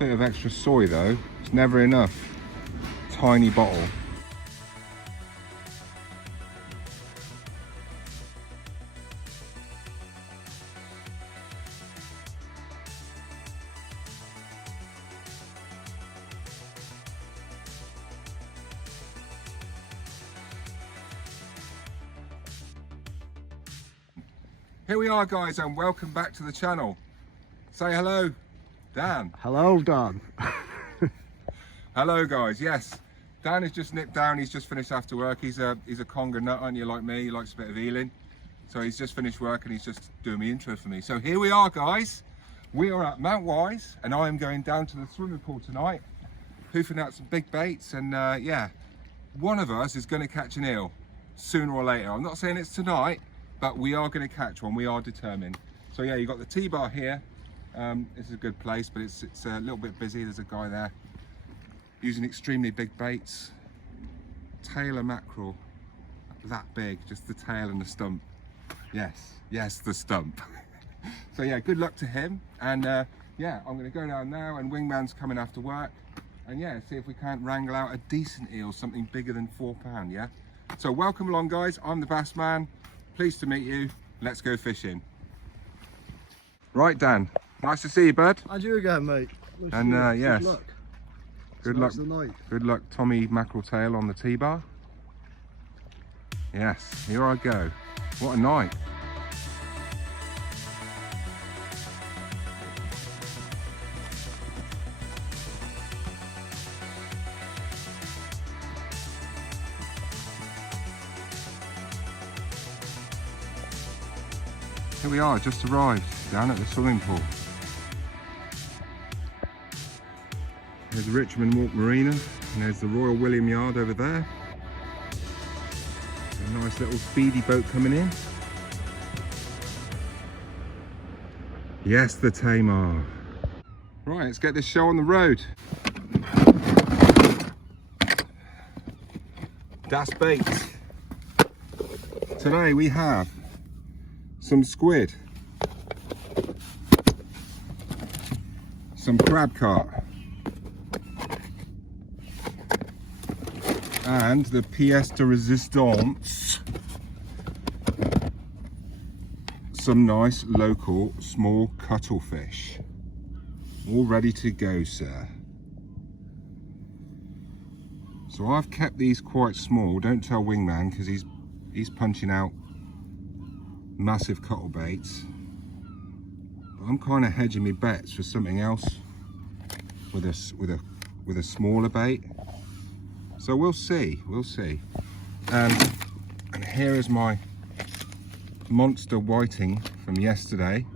Bit of extra soy though, it's never enough. Tiny bottle. Here we are guys, and welcome back to the channel. Say hello, Dan. Hello, Dan. Hello guys, yes. Dan has just nipped down, he's just finished after work. He's a Conger nut, aren't you, like me? He likes a bit of eeling. So he's just finished work and he's just doing the intro for me. So here we are guys. We are at Mount Wise and I am going down to the swimming pool tonight, hoofing out some big baits, and yeah, one of us is going to catch an eel sooner or later. I'm not saying it's tonight, but we are going to catch one. We are determined. So yeah, you've got the T-bar here. This is a good place, but it's a little bit busy. There's a guy there using extremely big baits. Tailor mackerel, that big, just the tail and the stump. Yes, the stump. So yeah, good luck to him. And yeah, I'm going to go down now, and Wingman's coming after work. And yeah, see if we can't wrangle out a decent eel, something bigger than 4 pound, yeah? So welcome along guys, I'm the Bass Man. Pleased to meet you. Let's go fishing. Right, Dan. Nice to see you, bud. And you again, mate. And yes. Good luck. Good luck, Tommy Mackerel Tail on the T-bar. Yes, here I go. What a night. Here we are, just arrived down at the swimming pool. There's Richmond Walk Marina, and there's the Royal William Yard over there. A nice little speedy boat coming in. Yes, the Tamar. Right, let's get this show on the road. Das bait. Today we have some squid, some crab carp, and the pièce de résistance, some nice local small cuttlefish, all ready to go, sir. So I've kept these quite small. Don't tell Wingman, because he's punching out massive cuttle baits. But I'm kind of hedging my bets for something else with a smaller bait. So we'll see. And here is my monster whiting from yesterday.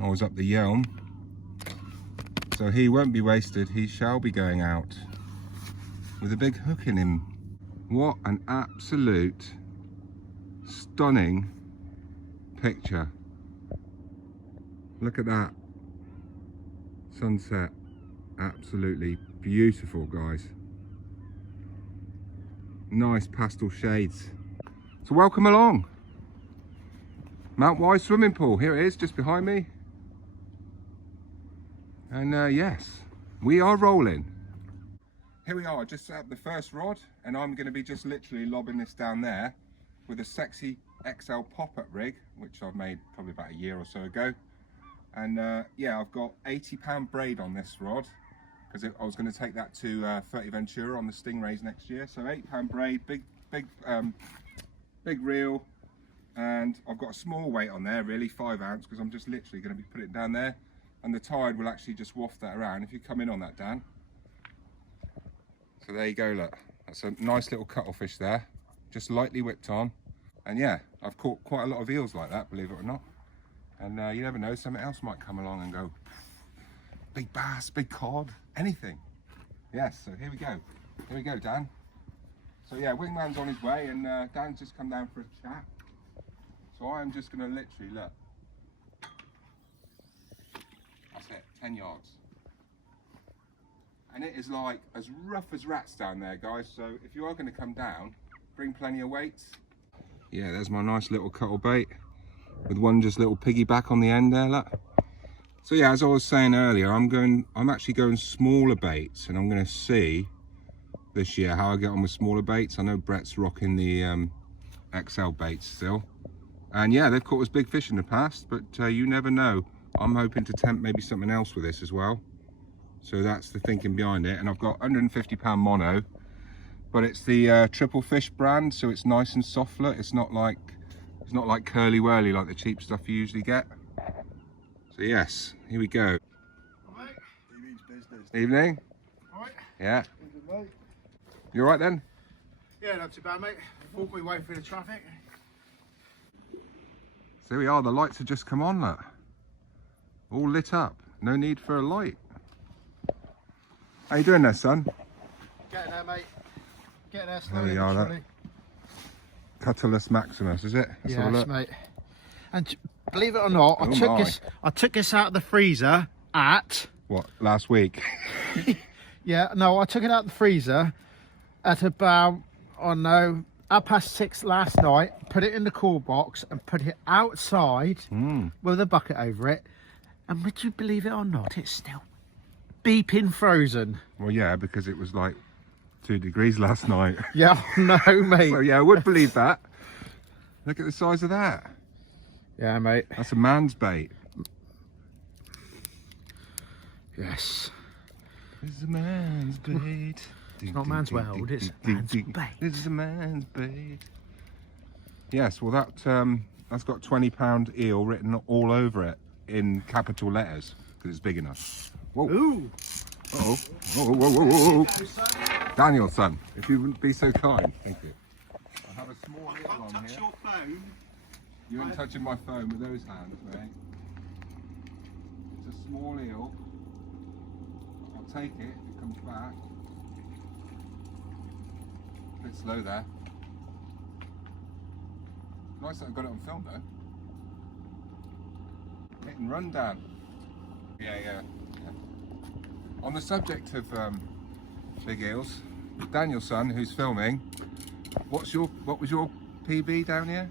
I was up the Yelm, so he won't be wasted. He shall be going out with a big hook in him. What an absolute stunning picture. Look at that sunset. Absolutely beautiful, guys. Nice pastel shades. So welcome along. Mount Wise swimming pool. Here it is, just behind me. And yes, we are rolling. Here we are, just set up the first rod, and I'm going to be just literally lobbing this down there with a sexy XL pop-up rig, which I've made probably about a year or so ago. And yeah, I've got 80-pound braid on this rod, because I was going to take that to 30 Ventura on the Stingrays next year. So 8-pound braid, big reel, and I've got a small weight on there, really 5 ounce, because I'm just literally going to be putting it down there, and the tide will actually just waft that around. If you come in on that, Dan. So there you go, look, that's a nice little cuttlefish there, just lightly whipped on. And yeah, I've caught quite a lot of eels like that, believe it or not. And you never know, something else might come along and go, big bass, big cod, anything. Yes, so here we go, Dan. So yeah, Wingman's on his way, and Dan's just come down for a chat. So I'm just gonna literally, look. That's it, 10 yards. And it is like as rough as rats down there, guys. So if you are gonna come down, bring plenty of weights. Yeah, there's my nice little cuttle bait with one just little piggyback on the end there, look. So yeah, as I was saying earlier, I'm actually going smaller baits, and I'm going to see this year how I get on with smaller baits. I know Brett's rocking the XL baits still, and yeah, they've caught us big fish in the past, but you never know. I'm hoping to tempt maybe something else with this as well. So that's the thinking behind it. And I've got 150 pound mono, but it's the Triple Fish brand, so it's nice and softlet. It's not like curly whirly like the cheap stuff you usually get. So yes, here we go. Alright, evening's business. Evening. Alright. Yeah. Good, mate. You all right then? Yeah, not too bad, mate. Fought my way through the traffic. So here we are, the lights have just come on, look. All lit up. No need for a light. How you doing there, son? Getting there, mate. Getting there slowly. There we are, but that. surely. Cutulus maximus, is it? Let's have a Yes, look. mate. And believe it or not, Oh I took this out of the freezer at. What, last week? Yeah, no, I took it out of the freezer at about, oh no, 6:30 last night. Put it in the cool box and put it outside with a bucket over it. And would you believe it or not, it's still beeping frozen. Well, yeah, because it was like 2 degrees last night. Yeah, no, mate. So yeah, I would believe that. Look at the size of that. Yeah, mate. That's a man's bait. Yes. This is a man's bait. It's not man's world, it's man's bait. This is a man's bait. Yes, well that's got £20 eel written all over it in capital letters because it's big enough. Whoa. Ooh. Uh-oh. Whoa, whoa, whoa, whoa, whoa. Daniel, son, if you wouldn't be so kind. Thank you. I have a small eel on here. Your phone. You ain't touching my phone with those hands, mate. It's a small eel. I'll take it if it comes back. A bit slow there. Nice that I got it on film though. Hit and run, Dan. Yeah. On the subject of big eels, Daniel's son, who's filming, what was your PB down here?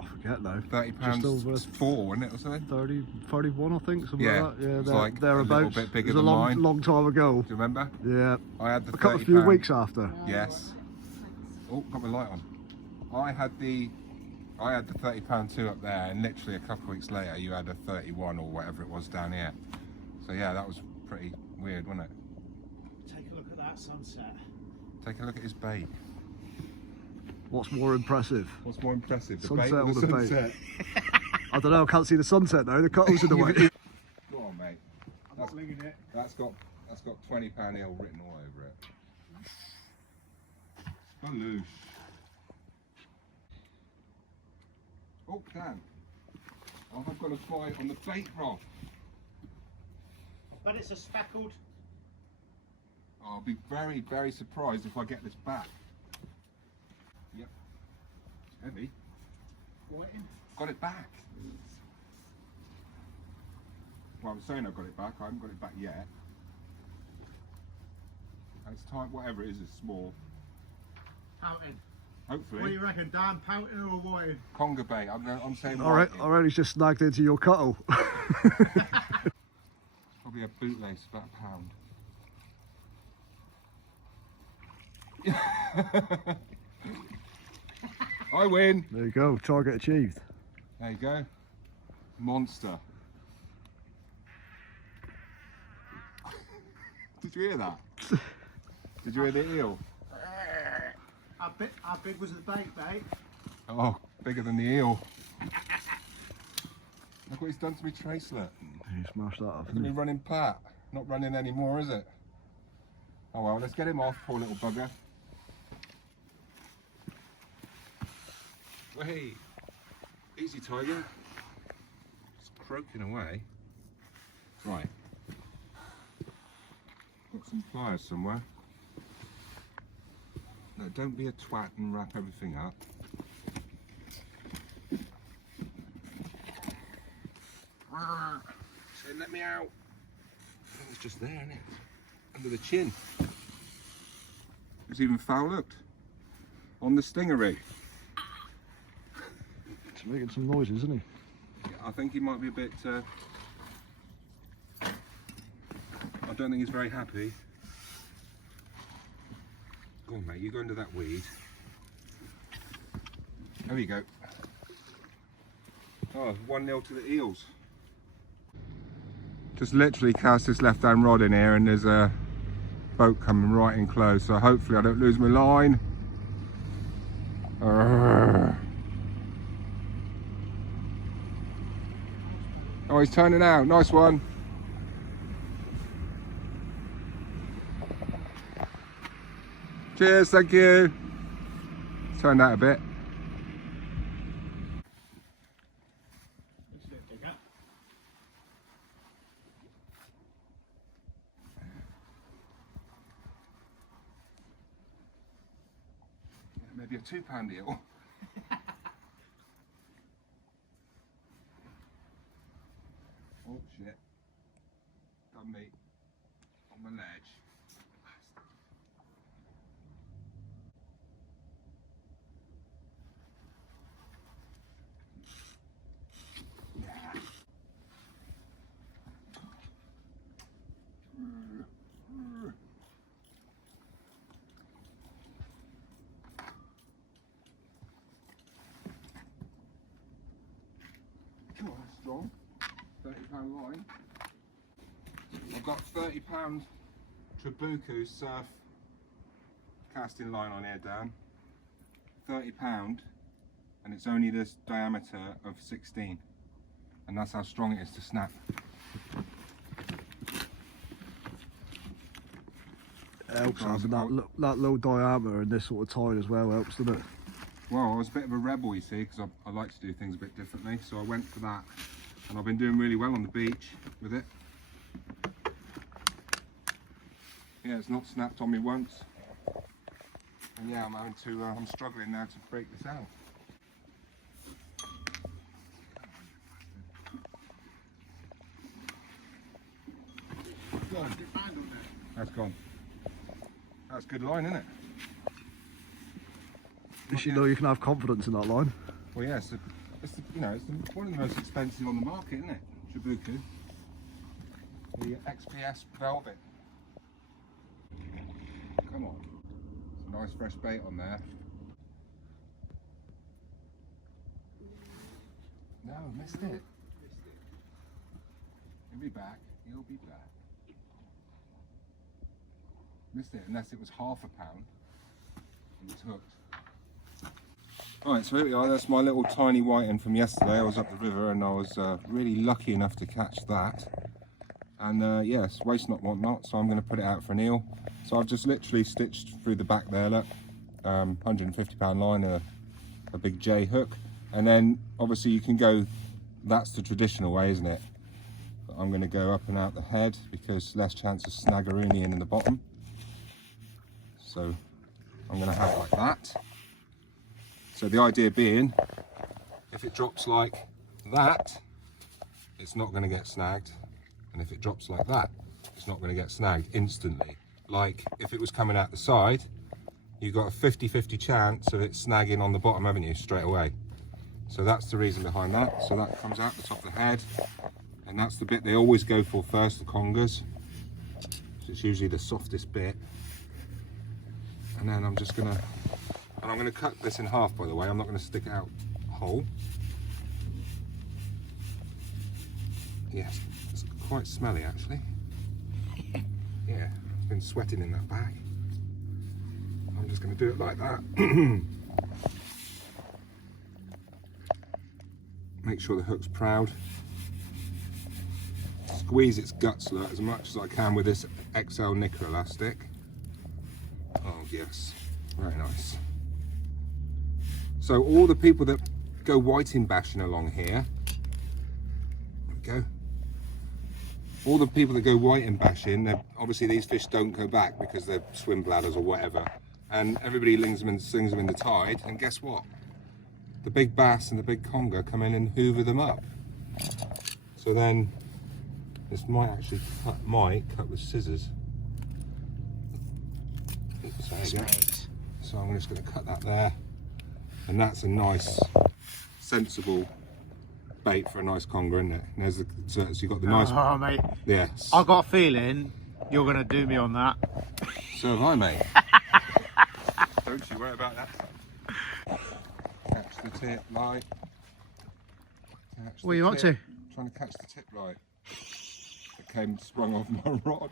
I forget now. £30 over 4, wasn't it, or something? 30, 31, I think, something Yeah, like that. Yeah, it's like thereabouts. a little bit bigger it was than a mine. long time ago. Do you remember? Yeah. I had the A £30. few weeks after. Yes. Oh, got my light on. I had the £30 too up there, and literally a couple of weeks later, you had a 31 or whatever it was down here. So yeah, that was pretty weird, wasn't it? Take a look at that sunset. Take a look at his bait. What's more impressive? What's more impressive, the Sunset bait or or the the bait? sunset? I don't know. I can't see the sunset now. The cuttle's in the way. Go on, mate. That's got £20 eel written all over it. Baloosh. Oh, Dan. I've got a bite on the bait rod. But it's a speckled. I'll be very, very surprised if I get this back. Yep. It's heavy. Got it back. Well, I'm saying I've got it back. I haven't got it back yet. And it's time, whatever it is small. Pouting. Hopefully. What do you reckon, Dan? Pouting or whiting? Conger bait. I'm saying All right, whiting. already just snagged into your cuttle. Probably a bootlace, about £1. I win. There you go. Target achieved. There you go. Monster. Did you hear that? Did you hear the eel? How big was the bait, mate? Oh, bigger than the eel. Look what he's done to me tracelet. He smashed that off. Look at me running pat. Not running anymore, is it? Oh well, let's get him off, poor little bugger. Well, hey, easy tiger. It's croaking away. Right. Got some pliers somewhere. No, don't be a twat and wrap everything up. Say, let me out. Oh, it's just there, isn't it? Under the chin. It's even foul looked. On the stinger rig. He's making some noises, isn't he? Yeah, I think he might be a bit don't think he's very happy. Go on, mate, you go under that weed. There we go. Oh, 1-0 to the eels. Just literally cast this left-hand rod in here and there's a boat coming right in close, so hopefully I don't lose my line. Urgh. Oh, he's turning out. Nice one. Cheers, thank you. Turned out a bit. Maybe a £2 eel. Oh shit. Done me. On the ledge. Strong, £30 line. I've got £30 Trabuco surf casting line on here, Dan. £30, and it's only this diameter of 16, and that's how strong it is to snap. It helps having that low diameter and this sort of tide as well, helps, doesn't it? Well, I was a bit of a rebel, you see, because I like to do things a bit differently, so I went for that, and I've been doing really well on the beach with it. Yeah, it's not snapped on me once, and yeah, I'm struggling now to break this out. That's gone. That's good line, isn't it? You know you can have confidence in that line. Well, yeah, it's one of the most expensive on the market, isn't it? Trabuco. The XPS Velvet. Come on. It's a nice fresh bait on there. No, missed it. He'll be back. He'll be back. Missed it, unless it was £0.5 and it's hooked. Right, so here we are. That's my little tiny whiting from yesterday. I was up the river and I was really lucky enough to catch that. And yes, waste not, want not. So I'm going to put it out for an eel. So I've just literally stitched through the back there. Look, £150 line, a big J hook, and then obviously you can go. That's the traditional way, isn't it? But I'm going to go up and out the head because less chance of snaggerooning in the bottom. So I'm going to have it like that. So the idea being, if it drops like that, it's not going to get snagged. And if it drops like that, it's not going to get snagged instantly. Like if it was coming out the side, you've got a 50-50 chance of it snagging on the bottom, haven't you, straight away. So that's the reason behind that. So that comes out the top of the head. And that's the bit they always go for first, the congers. So it's usually the softest bit. And then I'm just going to... And I'm going to cut this in half, by the way. I'm not going to stick it out whole. Yes, it's quite smelly actually. Yeah, it's been sweating in that bag. I'm just going to do it like that. Make sure the hook's proud. Squeeze its guts as much as I can with this XL knicker elastic. Oh yes, very nice. So all the people that go whiting bashing along here, there we go. All the people that go whiting bashing, obviously these fish don't go back because they're swim bladders or whatever. And everybody slings them in the tide, and guess what? The big bass and the big conger come in and hoover them up. So then, this might actually cut with scissors. So I'm just going to cut that there. And that's a nice, sensible bait for a nice conger, isn't it? And there's so you've got the nice... Oh, mate. Yes. I got a feeling You're going to do me on that. So have I, mate. Don't you worry about that. Catch the tip light. What are you up to? Trying to catch the tip light. It came sprung off my rod.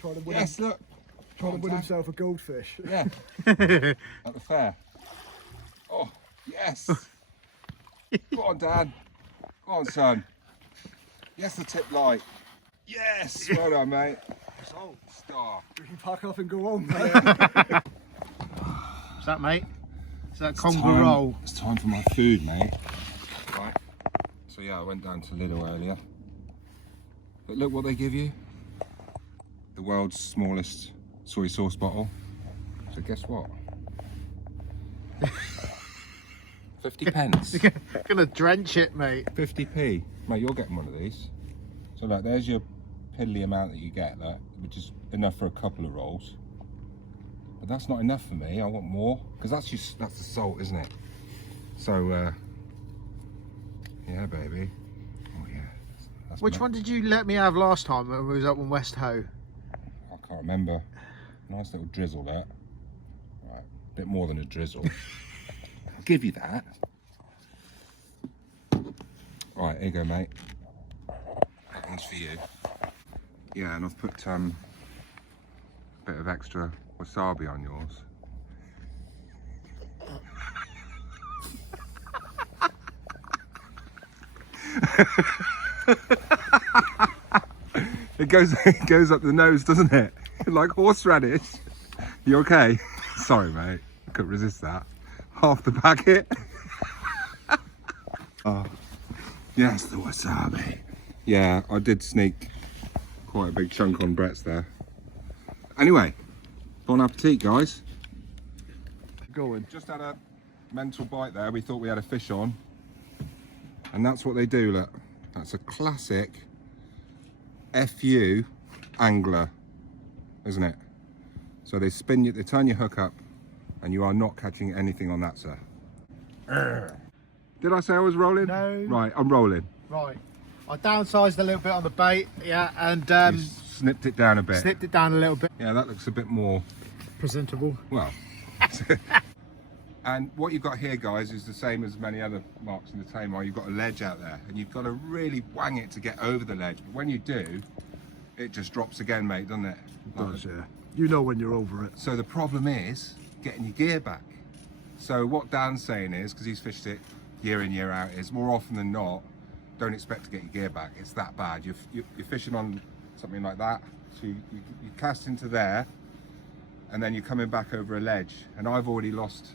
Trying to win, Yes, look. trying to win himself a goldfish. Yeah. At the fair. Oh, yes. Go on, Dad. Go on, son. Yes, the tip light. Yes. Well done, mate. So, Star. we can pack up and go home. What's that, mate? Is that Conger roll? It's time for my food, mate. Right. So yeah, I went down to Lidl earlier. But look what they give you. The world's smallest soy sauce bottle. So guess what? 50 pence. You're gonna drench it, mate. 50p. Mate, you're getting one of these. So like, there's your piddly amount that you get, that, which is enough for a couple of rolls. But that's not enough for me. I want more, because that's the salt, isn't it? So yeah, baby. Oh yeah. That's Which one did you let me have last time when we was up on West Ho? I can't remember. Nice little drizzle, that. Right, a bit more than a drizzle. I'll give you that. Right, here you go, mate. That one's for you. Yeah, and I've put a bit of extra wasabi on yours. It goes up the nose, doesn't it? Like horseradish. You okay? Sorry, mate. I couldn't resist that. Half the packet. Oh, yes, the wasabi. Yeah, I did sneak quite a big chunk on Brett's there. Anyway, bon appetit, guys. Going. Just had a mental bite there. We thought we had a fish on. And that's what they do, look. That's a classic FU angler, isn't it? So they spin you, they turn your hook up, and you are not catching anything on that, sir. Did I say I was rolling? No. Right, I'm rolling. Right. I downsized a little bit on the bait, yeah, and You snipped it down a bit. snipped it down a little bit. Yeah, that looks a bit more, Presentable. well. And what you've got here, guys, is the same as many other marks in the Tamar. You've got a ledge out there, and you've got to really wang it to get over the ledge. But when you do, it just drops again, mate, doesn't it? It does, yeah. You know when you're over it. So the problem is getting your gear back. So what Dan's saying is, because he's fished it year in, year out, is more often than not, don't expect to get your gear back. It's that bad. You're fishing on something like that. So you cast into there, and then you're coming back over a ledge. And I've already lost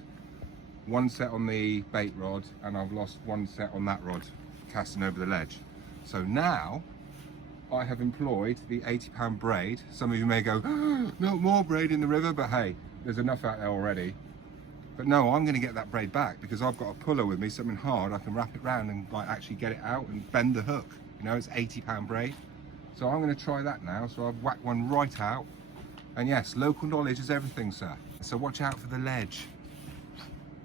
one set on the bait rod, and I've lost one set on that rod casting over the ledge. So now I have employed the 80-pound braid. Some of you may go, oh, no more braid in the river, but hey, there's enough out there already. But no, I'm going to get that braid back, because I've got a puller with me, something hard. I can wrap it round and like actually get it out and bend the hook. You know, it's 80-pound braid. So I'm going to try that now. So I've whacked one right out. And yes, local knowledge is everything, sir. So watch out for the ledge.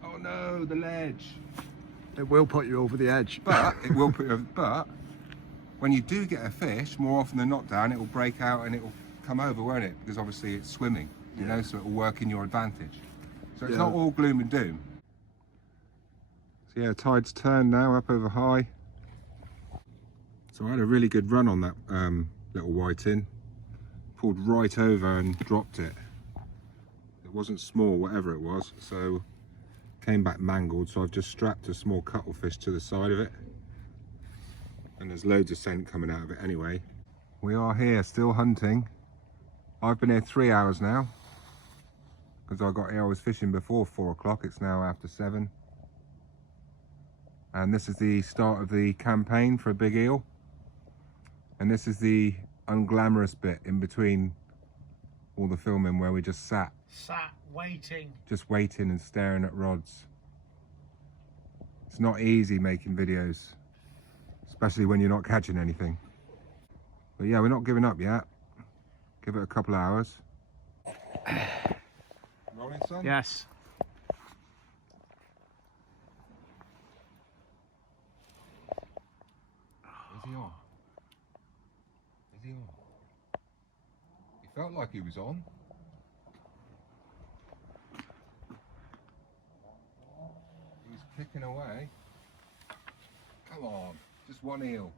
Oh no, the ledge. It will put you over the edge. But it will put you over, but when you do get a fish, more often than not, Dan, it will break out and it will come over, won't it? Because obviously it's swimming, you know, so it will work in your advantage. So it's not all gloom and doom. So yeah, tide's turned now, up over high. So I had a really good run on that little whiting. Pulled right over and dropped it. It wasn't small, whatever it was, so came back mangled. So I've just strapped a small cuttlefish to the side of it. And there's loads of scent coming out of it anyway. We are here still hunting. I've been here 3 hours now, because I got here, I was fishing before 4 o'clock. It's now after 7. And this is the start of the campaign for a big eel. And this is the unglamorous bit in between all the filming, where we just sat Waiting. just waiting and staring at rods. It's not easy making videos, especially when you're not catching anything. But yeah, we're not giving up yet. Give it a couple hours. Rolling, son? Yes. Is he on? Is he on? Felt like he was on. He's picking away. Come on, just one eel.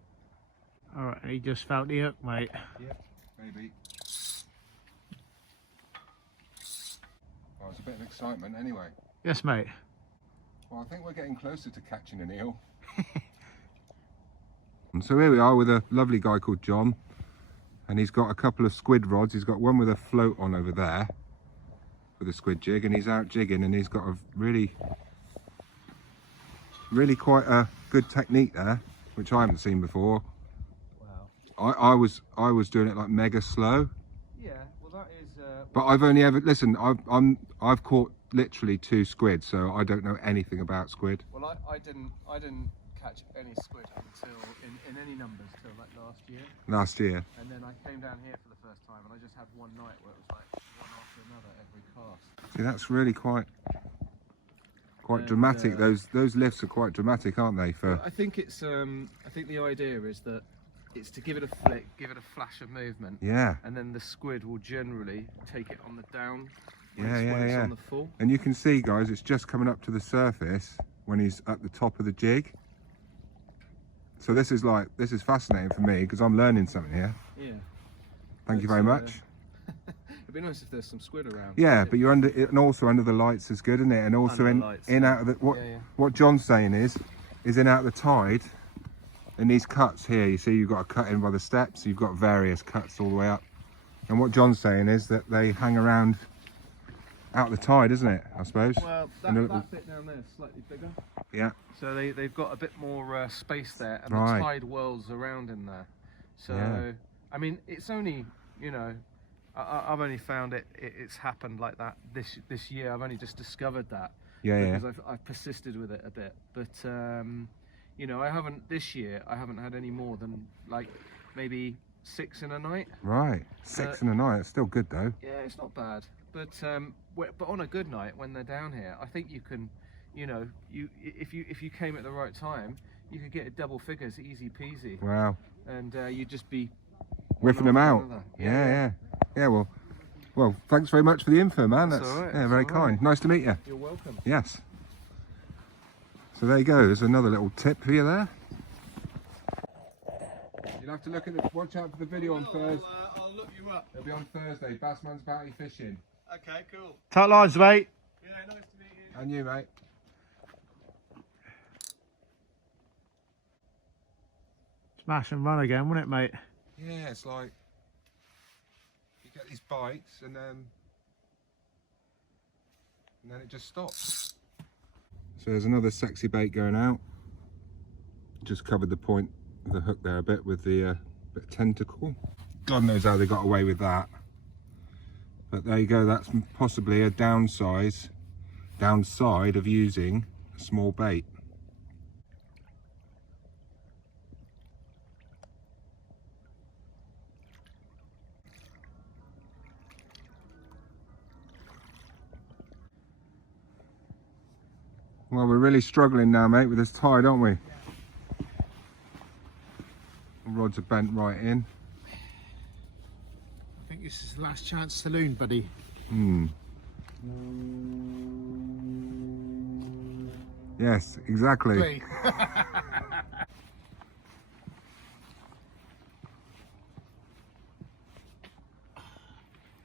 Alright, he just felt the hook, mate. Yep, maybe. Well, it's a bit of excitement anyway. Yes, mate. Well, I think we're getting closer to catching an eel. And so here we are with a lovely guy called John. And he's got a couple of squid rods. He's got one with a float on over there with a squid jig, and he's out jigging, and he's got a really quite a good technique there, which I haven't seen before. Wow. I was doing it like mega slow. Yeah, well that is But I've only ever I've caught literally 2 squid, so I don't know anything about squid. well I didn't catch any squid until in any numbers till like last year. And then I came down here for the first time, and I just had one night where it was like one after another every cast. See, that's really quite dramatic. Those lifts are quite dramatic, aren't they? For I think it's I think the idea is that it's to give it a flick, give it a flash of movement, yeah, and then the squid will generally take it on the down. yeah, When it's yeah. on the full. And you can see, guys, it's just coming up to the surface when he's at the top of the jig. So this is fascinating for me because I'm learning something here. Yeah. Thank you very much. It'd be nice if there's some squid around. Yeah, but you're under it, and also under the lights is good, isn't it? And also Under the lights, in yeah. out of the Yeah. what John's saying is in out of the tide. In these cuts here, you see you've got a cut in by the steps. You've got various cuts all the way up. And what John's saying is that they hang around out the tide, isn't it? I suppose. Well, In a little- that bit down there is slightly bigger. Yeah. So they've got a bit more space there, and Right. the tide whirls around in there. So Yeah. I mean, it's only, you know, I've only found it's happened like that this year. I've only just discovered that. Yeah, Because I've persisted with it a bit, but you know, I haven't had any more than like maybe 6 in a night. Right. 6 in a night. It's still good though. Yeah, it's not bad, but on a good night when they're down here, I think you can, you know, if you came at the right time, you could get a double figures, easy peasy, Wow. and you'd just be Whiffing them after out. another. Yeah. Well, thanks very much for the info, man. That's That's all right, yeah, that's very all kind. right. Nice to meet you. You're welcome. Yes. So there you go. There's another little tip for you there. You'll have to look at watch out for the video on Thursday. I'll look you up. It'll be on Thursday. Bassman's Bounty Fishing. Okay, cool. Tight lines, mate. Yeah, nice to meet you. And you, mate. Smash and run again, wouldn't it, mate? Yeah, it's like you get these bites and then it just stops. So there's another sexy bait going out. Just covered the point of the hook there a bit with the bit of tentacle. God knows how they got away with that. But there you go, that's possibly a downside of using a small bait. Well, we're really struggling now, mate, with this tide, aren't we? The rods are bent right in. I think this is the last chance saloon, buddy. Yes, exactly.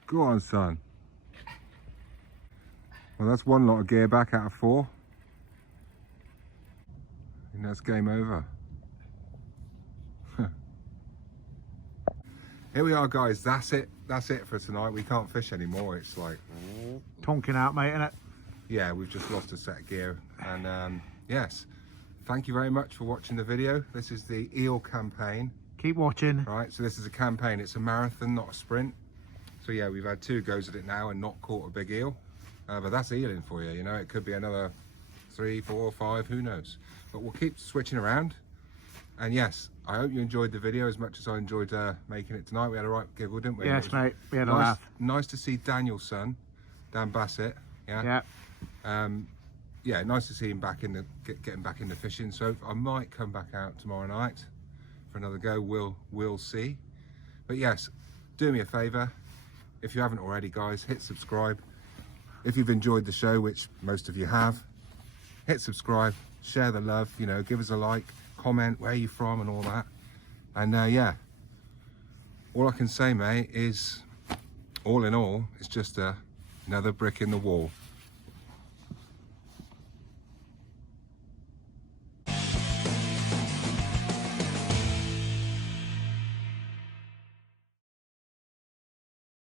Go on, son. Well, that's one lot of gear back out of 4. And that's game over. Here we are, guys. That's it for tonight. We can't fish anymore. It's like, Tonking out, mate, innit? yeah, we've just lost a set of gear. And yes, thank you very much for watching the video. This is the eel campaign. Keep watching. Right, so this is a campaign. It's a marathon, not a sprint. So yeah, we've had 2 goes at it now and not caught a big eel. But that's ealing for you, you know. It could be another 3, 4, 5, who knows. But we'll keep switching around. And yes, I hope you enjoyed the video as much as I enjoyed making it tonight. We had a right giggle, didn't we? Yes, mate. We had a Nice, laugh. nice to see Daniel's son, Dan Bassett. Yeah. Yeah. Yeah, nice to see him back in the getting back into fishing. So I might come back out tomorrow night for another go. We'll see. But yes, do me a favour, if you haven't already, guys, hit subscribe. If you've enjoyed the show, which most of you have, hit subscribe, share the love, you know, give us a like, comment where you're from and all that. And yeah, all I can say, mate, is all in all, it's just another brick in the wall.